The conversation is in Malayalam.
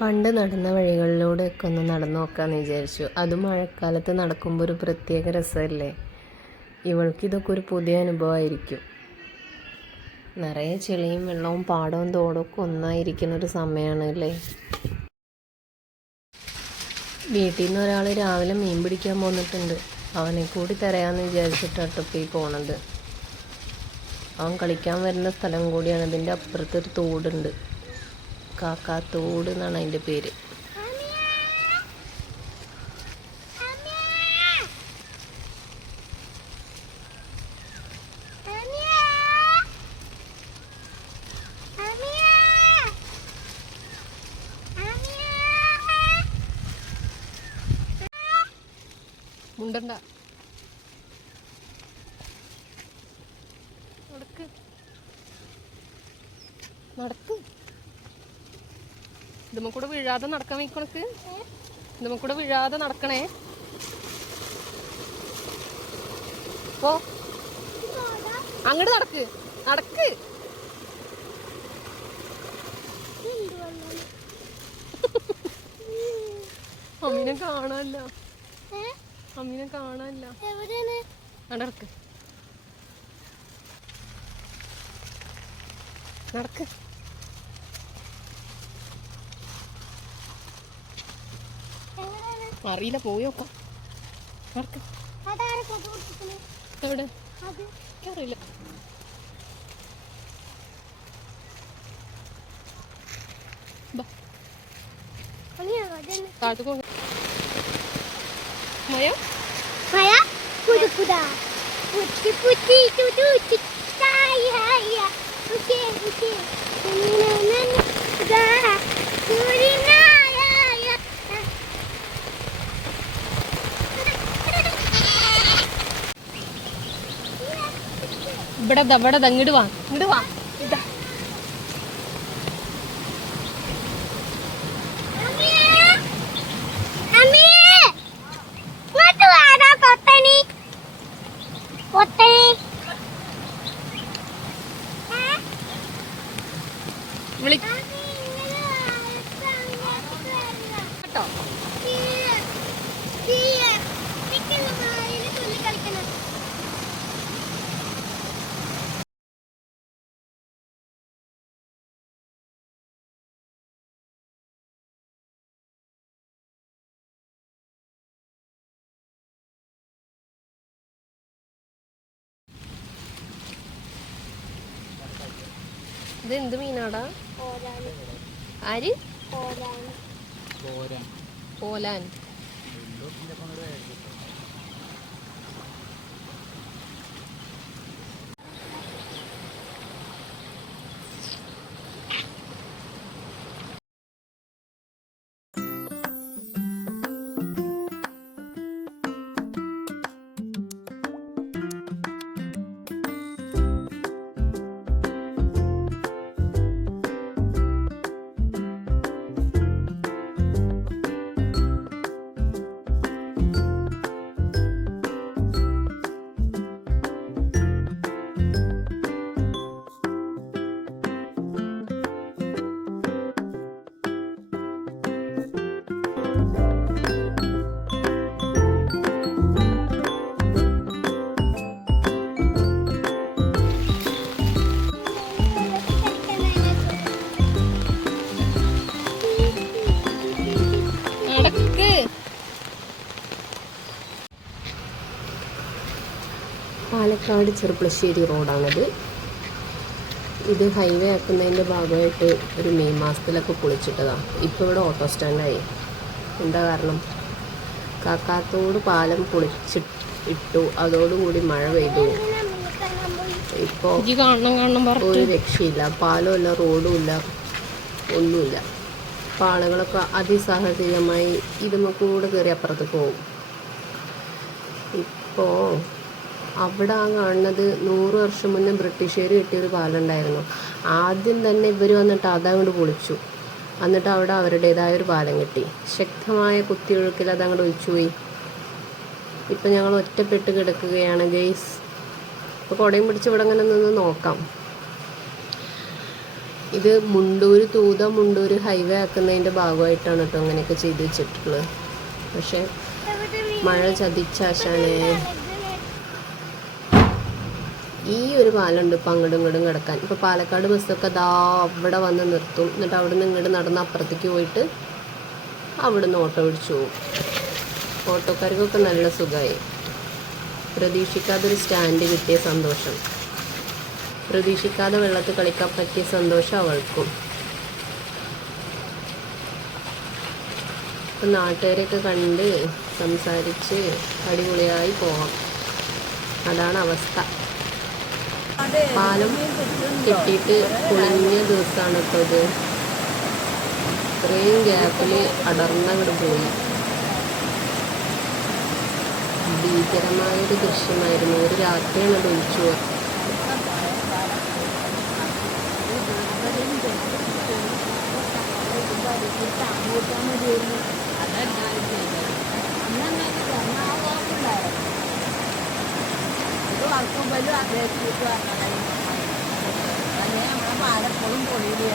പണ്ട് നടന്ന വഴികളിലൂടെയൊക്കെ ഒന്ന് നടന്നു നോക്കാമെന്ന് വിചാരിച്ചു. അത് മഴക്കാലത്ത് നടക്കുമ്പോൾ ഒരു പ്രത്യേക രസമല്ലേ? ഇവൾക്ക് ഇതൊക്കെ ഒരു പുതിയ അനുഭവമായിരിക്കും നിറയെ ചെളിയും വെള്ളവും പാടവും തോടൊക്കെ ഒന്നായിരിക്കുന്ന ഒരു സമയമാണ് അല്ലേ വീട്ടിൽ നിന്ന് ഒരാൾ രാവിലെ മീൻ പിടിക്കാൻ പോന്നിട്ടുണ്ട്. അവനെ കൂടി തരാമെന്ന് വിചാരിച്ചിട്ടാണ് ഈ പോണത്. അവൻ കളിക്കാൻ വരുന്ന സ്ഥലം കൂടിയാണ് ഇതിന്റെ അപ്പുറത്തൊരു തോടുണ്ട്. കാക്കാത്തോട് എന്നാണ് അതിന്റെ പേര്. മുണ്ടണ്ട. നടക്ക് നടക്ക്. ഇതുമ്മ കൂടെ വീഴാതെ നടക്കാൻ വയ്ക്കണക്ക് ഇതുമ്മ കൂടെ വീഴാതെ നടക്കണേ. പോ. അങ്ങോട്ട് നടക്ക്. നടക്ക്. അമ്മീനെ കാണാനല്ല. അമ്മീനെ കാണാനല്ല. നടക്ക്. നടക്ക്. അറിയില്ല പോയി നോക്കാം. നടക്ക്. എവിടെ? അറിയില്ല താഴത്ത് പോ. മയ Maya, kuda kuda. Puti puti tu ഇവിടെ ഇവിടെ ദാ, ഇങ്ങട് വാ ഇങ്ങട് വാ Vous voulez ഇത് എന്ത് മീനാടാ. ആര്? പോലാൻ പോലാൻ പാലക്കാട് ചെറുപ്പളശ്ശേരി റോഡാണിത്. ഇത് ഹൈവേ ആക്കുന്നതിന്റെ ഭാഗമായിട്ട് ഒരു മെയ് മാസത്തിലൊക്കെ പൊളിച്ചിട്ടതാണ് ഇപ്പോൾ ഇവിടെ ഓട്ടോ സ്റ്റാൻഡായി എന്താ കാരണം? കാക്കാത്തോട് പാലം പൊളിച്ചി ഇട്ടു അതോടുകൂടി മഴ പെയ്തു. ഇപ്പോൾ ഒരു രക്ഷയില്ല. പാലമില്ല റോഡുമില്ല ഒന്നുമില്ല. അപ്പോൾ ആളുകളൊക്കെ അതിസാഹചര്യമായി ഇതുമ്മ കൂടെ കയറി അപ്പുറത്ത് പോകും. ഇപ്പോൾ അവിടെ ആ കാണുന്നത് നൂറ് വർഷം മുന്നേ ബ്രിട്ടീഷുകാർ പാലം ഉണ്ടായിരുന്നു ആദ്യം തന്നെ ഇവർ വന്നിട്ട് അതങ്ങോട്ട് പൊളിച്ചു. എന്നിട്ട് അവിടെ അവരുടേതായ ഒരു പാലം കെട്ടി. ശക്തമായ കുത്തിയൊഴുക്കിൽ അതങ്ങോട്ട് ഒഴിച്ചുപോയി ഇപ്പം ഞങ്ങൾ ഒറ്റപ്പെട്ട് കിടക്കുകയാണ് ഗെയ്സ് അപ്പോൾ കുടയും പിടിച്ച് ഇവിടെ അങ്ങനെ നിന്ന് നോക്കാം. ഇത് മുണ്ടൂര് തൂത മുണ്ടൂർ ഹൈവേ ആക്കുന്നതിന്റെ ഭാഗമായിട്ടാണ് കേട്ടോ അങ്ങനെയൊക്കെ ചെയ്ത് വെച്ചിട്ടുള്ളത്. പക്ഷേ മഴ ചതിച്ചാശാനേ. ഈ ഒരു പാലമുണ്ട് ഇപ്പം അങ്ങോട്ടും ഇങ്ങോട്ടും കിടക്കാൻ. ഇപ്പോൾ പാലക്കാട് ബസ്സൊക്കെ ദാ അവിടെ വന്ന് നിർത്തും. എന്നിട്ട് അവിടെ നിന്ന് ഇങ്ങോട്ട് നടന്ന് അപ്പുറത്തേക്ക് പോയിട്ട് അവിടെ നിന്ന് ഓട്ടോ പിടിച്ചു പോകും ഓട്ടോക്കാർക്കൊക്കെ നല്ല സുഖമായി പ്രതീക്ഷിക്കാതൊരു സ്റ്റാൻഡ് കിട്ടിയ സന്തോഷം. പ്രതീക്ഷിക്കാതെ വെള്ളത്തിൽ കളിക്കാൻ പറ്റിയ സന്തോഷം അവൾക്കും. ഇപ്പം നാട്ടുകാരെയൊക്കെ കണ്ട് സംസാരിച്ച് അടിപൊളിയായി പോവാം. അതാണ് അവസ്ഥ. പാലം കിട്ടിയിട്ട് കുളിഞ്ഞ ദിവസമാണ് ഇപ്പോൾ ഇത് ഇത്രയും ഗ്യാപ്പിൽ ഇവിടെ പോയി ഭീകരമായൊരു ദൃശ്യമായിരുന്നു ഒരു രാത്രിയാണ് അത് ഒഴിച്ചു പോയത് വർക്കുമ്പോഴും അപേക്ഷിച്ച് പറഞ്ഞത് നമ്മളെ പാലപ്പോഴും പൊളിയില്ല